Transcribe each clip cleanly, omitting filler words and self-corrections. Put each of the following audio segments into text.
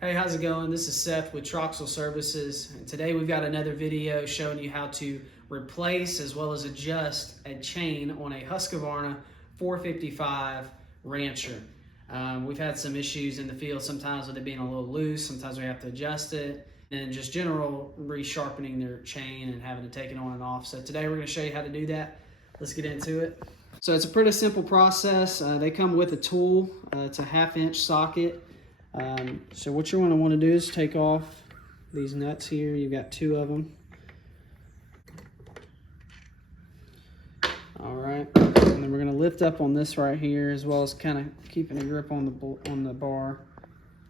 Hey, how's it going? This is Seth with Troxel Services, and today we've got another video showing you how to replace as well as adjust a chain on a Husqvarna 455 Rancher. We've had some issues in the field sometimes with it being a little loose, sometimes we have to adjust it, and just general resharpening their chain and having to take it on and off. So today we're going to show you how to do that. Let's get into it. So it's a pretty simple process. They come with a tool. It's a 1/2-inch socket. So what you're going to want to do is take off these nuts here. You've got 2 of them. All right, and then we're going to lift up on this right here, as well as kind of keeping a grip on the bar.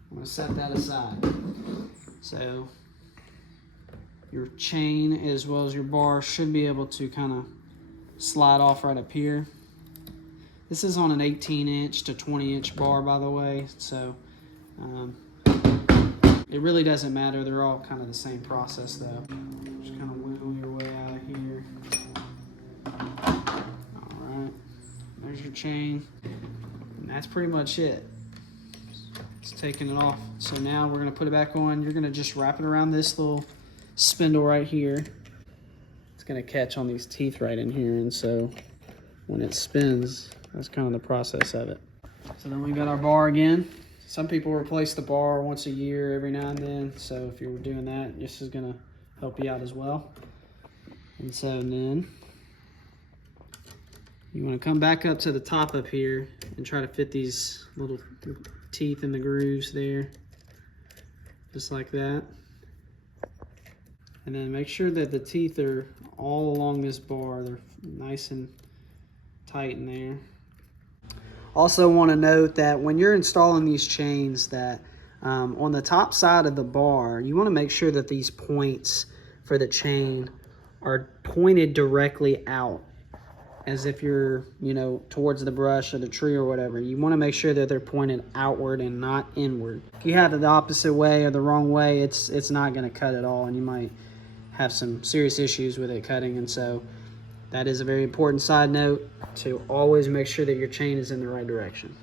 I'm going to set that aside. So your chain as well as your bar should be able to kind of slide off right up here. This is on an 18-inch to 20-inch bar, by the way, so it really doesn't matter. They're all kind of the same process, though. Just kind of wiggle your way out of here. All right, there's your chain, and that's pretty much it. It's taking it off. So now we're going to put it back on. You're going to just wrap it around this little spindle right here. It's going to catch on these teeth right in here, and so when it spins, that's kind of the process of it. So then we got our bar again. Some people replace the bar once a year, every now and then. So if you're doing that, this is gonna help you out as well. And so then you wanna come back up to the top up here and try to fit these little teeth in the grooves there, just like that. And then make sure that the teeth are all along this bar. They're nice and tight in there. Also want to note that when you're installing these chains, that on the top side of the bar, you want to make sure that these points for the chain are pointed directly out, as if you're, towards the brush or the tree or whatever. You want to make sure that they're pointed outward and not inward. If you have it the opposite way or the wrong way, it's not going to cut at all, and you might have some serious issues with it cutting. And so that is a very important side note, to always make sure that your chain is in the right direction.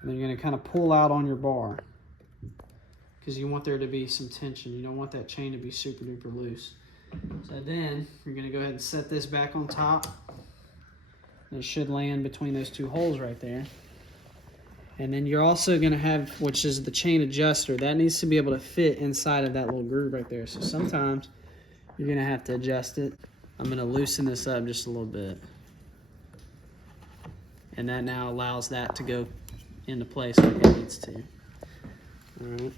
And then you're going to kind of pull out on your bar, because you want there to be some tension. You don't want that chain to be super duper loose. So then you're going to go ahead and set this back on top. It should land between those 2 holes right there. And then you're also going to have, which is the chain adjuster, that needs to be able to fit inside of that little groove right there. So sometimes you're going to have to adjust it. I'm going to loosen this up just a little bit. And that now allows that to go into place like it needs to. All right.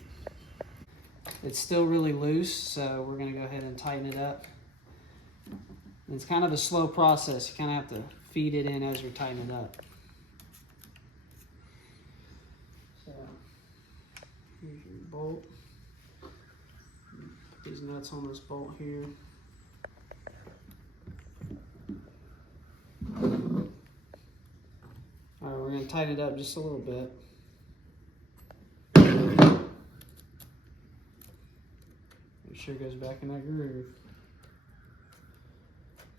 It's still really loose, so we're going to go ahead and tighten it up. And it's kind of a slow process. You kind of have to feed it in as you're tightening it up. So here's your bolt. Put these nuts on this bolt here. All right, we're going to tighten it up just a little bit. Make sure it goes back in that groove.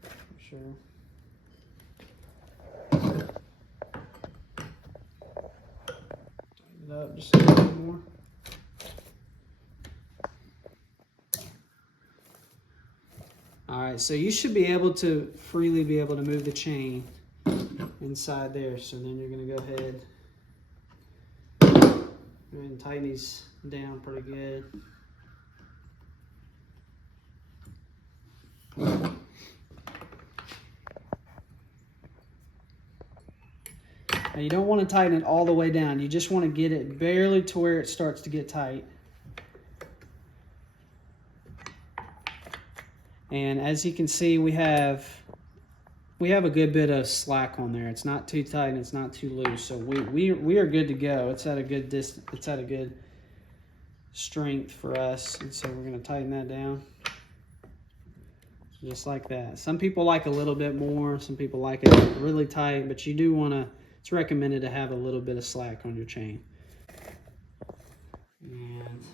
Make sure. Tighten it up just a little bit more. All right, so you should be able to freely be able to move the chain inside there. So then you're going to go ahead and tighten these down pretty good. Now you don't want to tighten it all the way down. You just want to get it barely to where it starts to get tight. And as you can see, we have a good bit of slack on there. It's not too tight and it's not too loose. So we are good to go. It's at a good distance. It's at a good strength for us. And so we're going to tighten that down. Just like that. Some people like a little bit more. Some people like it really tight, but you do want to, it's recommended to have a little bit of slack on your chain. And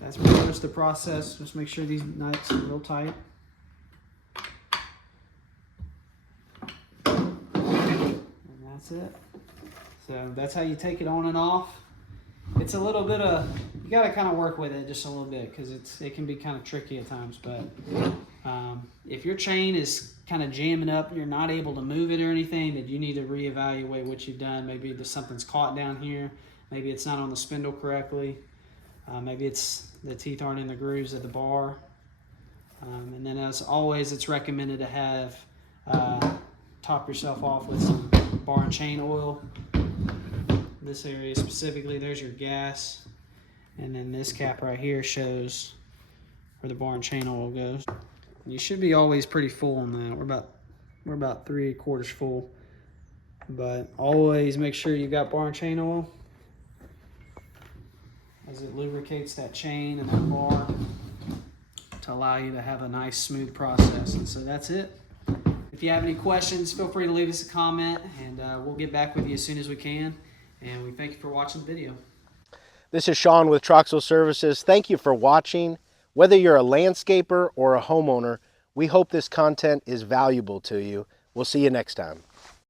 that's pretty much the process. Just make sure these nuts are real tight. And that's it. So that's how you take it on and off. it's a little bit of, you got to kind of work with it just a little bit because it can be kind of tricky at times. But if your chain is kind of jamming up, you're not able to move it or anything, then you need to reevaluate what you've done. Maybe something's caught down here. Maybe it's not on the spindle correctly. Maybe it's the teeth aren't in the grooves of the bar. And then as always, it's recommended to have top yourself off with some bar and chain oil. This area specifically, there's your gas. And then this cap right here shows where the bar and chain oil goes. You should be always pretty full on that. We're about 3/4 full. But always make sure you got bar and chain oil, as it lubricates that chain and that bar to allow you to have a nice smooth process. And so that's it. If you have any questions, feel free to leave us a comment, and we'll get back with you as soon as we can. And we thank you for watching the video. This is Sean with Troxel Services. Thank you for watching. Whether you're a landscaper or a homeowner, we hope this content is valuable to you. We'll see you next time.